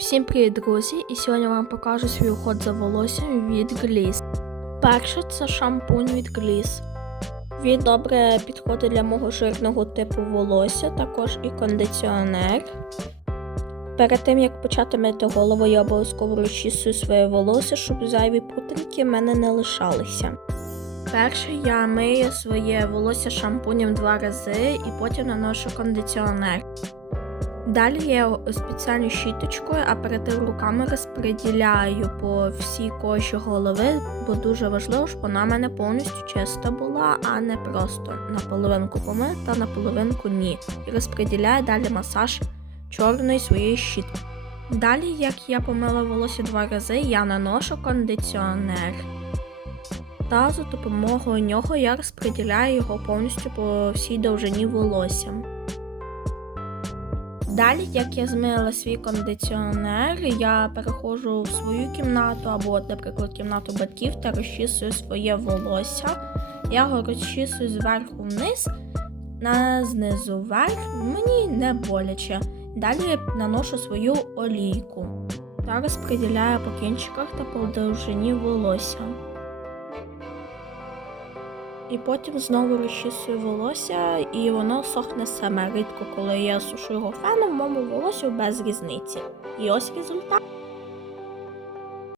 Всім привіт, друзі! І сьогодні вам покажу свій уход за волоссям від Gliss. Перше це шампунь від Gliss. Він добре підходить для мого жирного типу волосся, також і кондиціонер. Перед тим як почати мити голову, я обов'язково розчісую своє волосся, щоб зайві путинки в мене не лишалися. Перше я мию своє волосся шампунем два рази і потім наношу кондиціонер. Далі я спеціальною щіточкою, а руками розподіляю по всій кожі голови, бо дуже важливо, щоб вона в мене повністю чиста була, а не просто наполовинку помита, наполовинку ні. І розподіляю далі масаж чорної своєї щітки. Далі, як я помила волосся два рази, я наношу кондиціонер. Та за допомогою нього я розподіляю його повністю по всій довжині волосся. Далі, як я змила свій кондиціонер, я переходжу в свою кімнату або, наприклад, кімнату батьків та розчісую своє волосся. Я його розчісую зверху вниз, на знизу вверх, мені не боляче. Далі я наношу свою олійку та розподіляю по кінчиках та по довжині волосся. І потім знову розчісую волосся, і воно сохне саме рідко, коли я сушу його феном, моєму волосю без різниці. І ось результат.